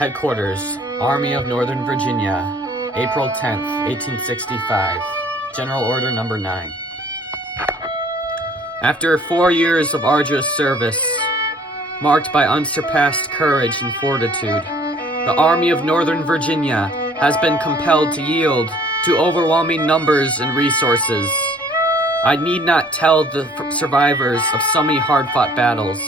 Headquarters, Army of Northern Virginia, April 10th, 1865. General Order Number 9. After 4 years of arduous service, marked by unsurpassed courage and fortitude, the Army of Northern Virginia has been compelled to yield to overwhelming numbers and resources. I need not tell the survivors of so many hard-fought battles,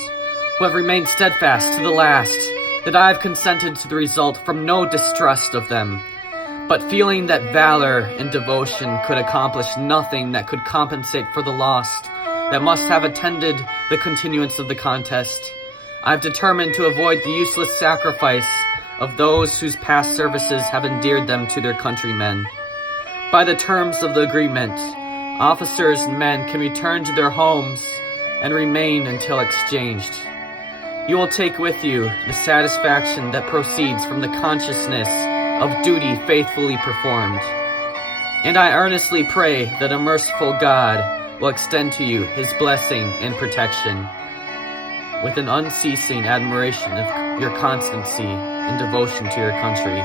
who have remained steadfast to the last, that I have consented to the result from no distrust of them, but feeling that valor and devotion could accomplish nothing that could compensate for the loss that must have attended the continuance of the contest, I have determined to avoid the useless sacrifice of those whose past services have endeared them to their countrymen. By the terms of the agreement, officers and men can return to their homes and remain until exchanged. You will take with you the satisfaction that proceeds from the consciousness of duty faithfully performed. And I earnestly pray that a merciful God will extend to you his blessing and protection, with an unceasing admiration of your constancy and devotion to your country,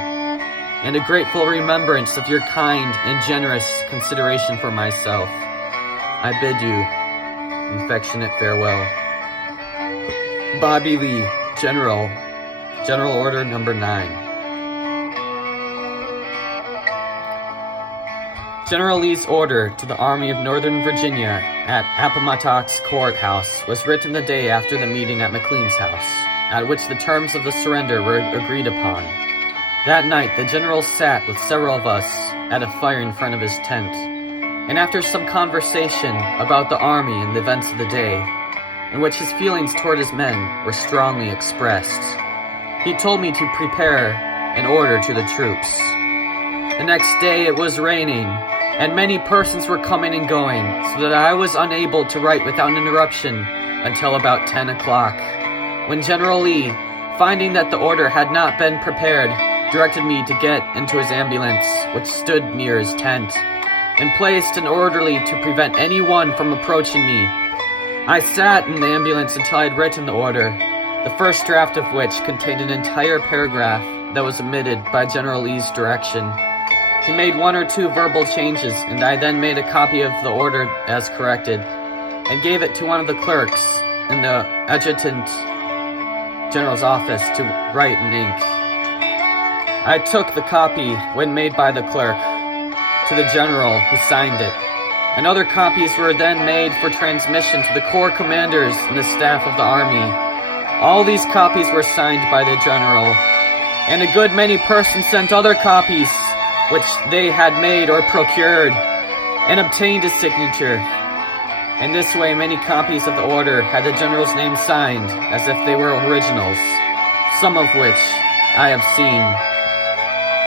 and a grateful remembrance of your kind and generous consideration for myself. I bid you an affectionate farewell. Bobby Lee, General Order Number 9. General Lee's order to the Army of Northern Virginia at Appomattox Courthouse was written the day after the meeting at McLean's house, at which the terms of the surrender were agreed upon. That night, the general sat with several of us at a fire in front of his tent, and after some conversation about the army and the events of the day, in which his feelings toward his men were strongly expressed, he told me to prepare an order to the troops. The next day it was raining, and many persons were coming and going, so that I was unable to write without interruption until about 10 o'clock, when General Lee, finding that the order had not been prepared, directed me to get into his ambulance, which stood near his tent, and placed an orderly to prevent anyone from approaching me. I sat in the ambulance until I had written the order, the first draft of which contained an entire paragraph that was omitted by General Lee's direction. He made 1 or 2 verbal changes, and I then made a copy of the order as corrected, and gave it to one of the clerks in the Adjutant General's office to write in ink. I took the copy, when made by the clerk, to the general, who signed it, and other copies were then made for transmission to the corps commanders and the staff of the army. All these copies were signed by the general, and a good many persons sent other copies which they had made or procured, and obtained his signature. In this way, many copies of the order had the general's name signed as if they were originals, some of which I have seen.